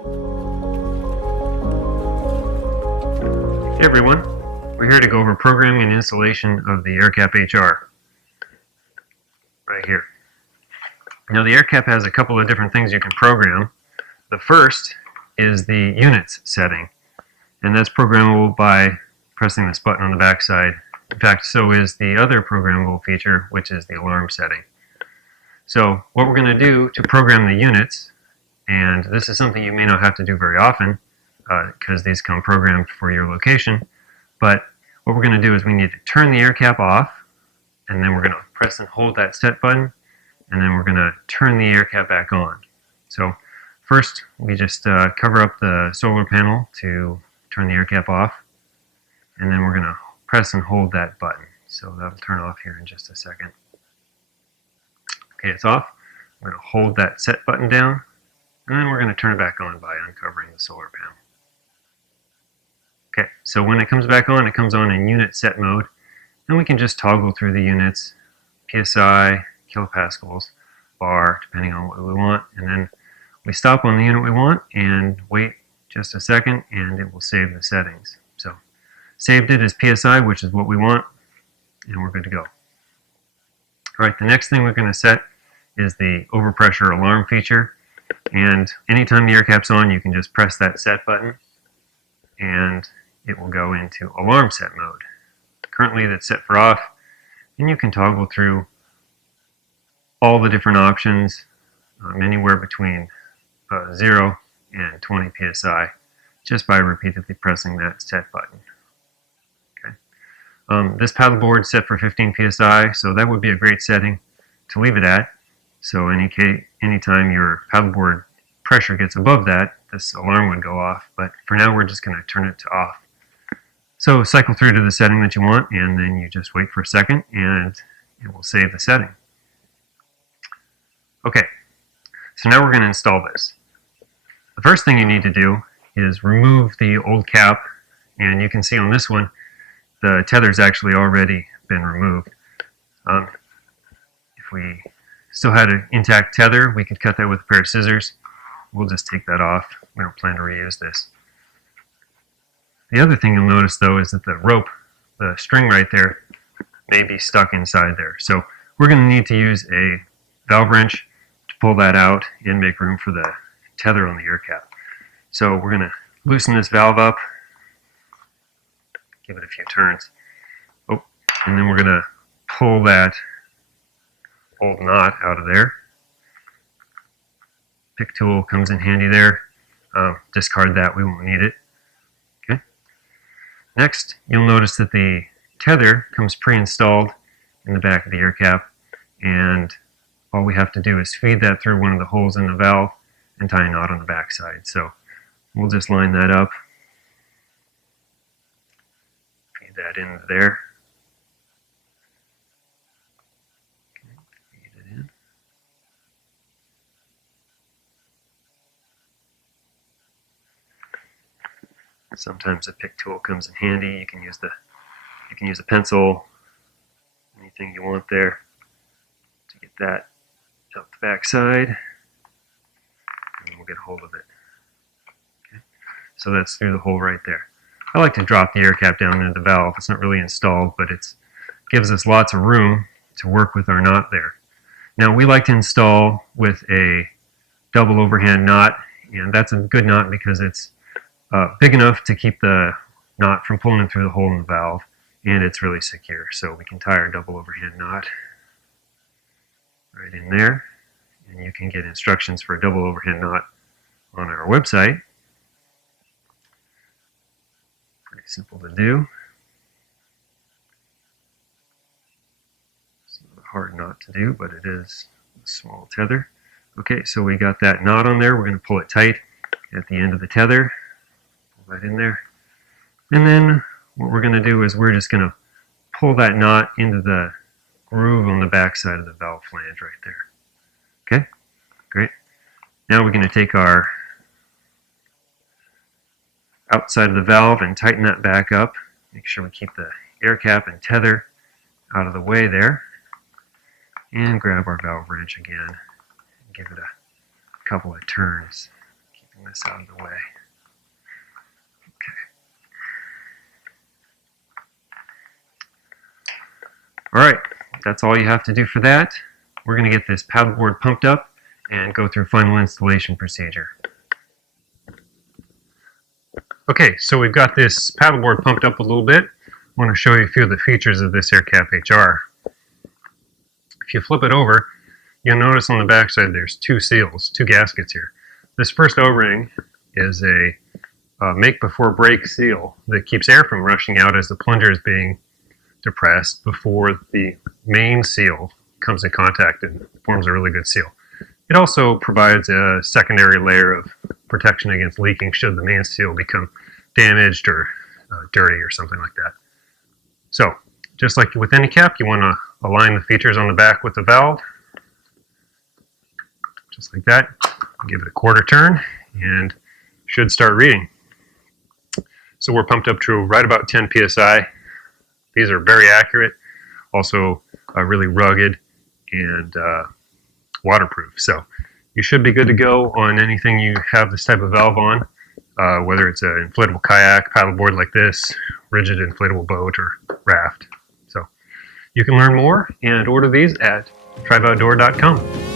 Hey everyone, we're here to go over programming and installation of the airCap HR right here. Now the airCap has a couple of different things you can program. The first is the units setting, and that's programmable by pressing this button on the back side. In fact, so is the other programmable feature, which is the alarm setting. So what we're going to do to program the units, and this is something you may not have to do very often because these come programmed for your location, but what we're going to do is we need to turn the airCap off, and then we're going to press and hold that set button, and then we're going to turn the airCap back on. So first we just cover up the solar panel to turn the airCap off, and then we're going to press and hold that button. So that'll turn off here in just a second. Okay, it's off. We're going to hold that set button down, and then we're going to turn it back on by uncovering the solar panel. Okay, so when it comes back on, it comes on in unit set mode, and we can just toggle through the units, PSI, kilopascals, bar, depending on what we want, and then we stop on the unit we want and wait just a second, and it will save the settings. So saved it as PSI, which is what we want, and we're good to go. Alright, the next thing we're going to set is the overpressure alarm feature, and anytime the airCap's on, you can just press that set button and it will go into alarm set mode. Currently that's set for off, and you can toggle through all the different options anywhere between 0 and 20 psi just by repeatedly pressing that set button. Okay. This paddleboard is set for 15 psi, so that would be a great setting to leave it at. So anytime your paddleboard pressure gets above that, this alarm would go off, but for now we're just going to turn it to off. So cycle through to the setting that you want, and then you just wait for a second and it will save the setting. Okay, so now we're going to install this. The first thing you need to do is remove the old cap, and you can see on this one the tether's actually already been removed. If we still had an intact tether, we could cut that with a pair of scissors. We'll just take that off. We don't plan to reuse this. The other thing you'll notice though is that the rope, the string right there, may be stuck inside there. So we're going to need to use a valve wrench to pull that out and make room for the tether on the airCap. So we're going to loosen this valve up, give it a few turns, and then we're going to pull that old knot out of there. Pick tool comes in handy there. Discard that, we won't need it. Okay. Next, you'll notice that the tether comes pre-installed in the back of the airCap, and all we have to do is feed that through one of the holes in the valve and tie a knot on the back side. So we'll just line that up, feed that into there. Okay, feed it in. Sometimes a pick tool comes in handy. You can use a pencil, anything you want there to get that out the back side, and we'll get a hold of it. Okay. So that's through the hole right there. I like to drop the airCap down into the valve. It's not really installed, but it gives us lots of room to work with our knot there. Now we like to install with a double overhand knot, and that's a good knot because it's big enough to keep the knot from pulling through the hole in the valve, and it's really secure. So we can tie our double overhand knot right in there, and you can get instructions for a double overhand knot on our website. Pretty simple to do. It's not a hard knot to do, but it is a small tether. Okay, so we got that knot on there. We're going to pull it tight at the end of the tether. Right in there, and then what we're going to do is we're just going to pull that knot into the groove on the back side of the valve flange right there. Okay, great. Now we're going to take our outside of the valve and tighten that back up. Make sure we keep the airCap and tether out of the way there, and grab our valve wrench again and give it a couple of turns, keeping Bring this out of the way. All right, that's all you have to do for that. We're going to get this paddleboard pumped up and go through final installation procedure. Okay, so we've got this paddleboard pumped up a little bit. I want to show you a few of the features of this airCap HR. If you flip it over, you'll notice on the back side there's two seals, two gaskets here. This first O-ring is a make before break seal that keeps air from rushing out as the plunger is being depressed before the main seal comes in contact and forms a really good seal. It also provides a secondary layer of protection against leaking should the main seal become damaged or dirty or something like that. So, just like with any cap, you want to align the features on the back with the valve, just like that. Give it a quarter turn and should start reading. So we're pumped up to right about 10 psi. These are very accurate, also really rugged and waterproof. So you should be good to go on anything you have this type of valve on, whether it's an inflatable kayak, paddleboard like this, rigid inflatable boat, or raft. So you can learn more and order these at tribeoutdoor.com.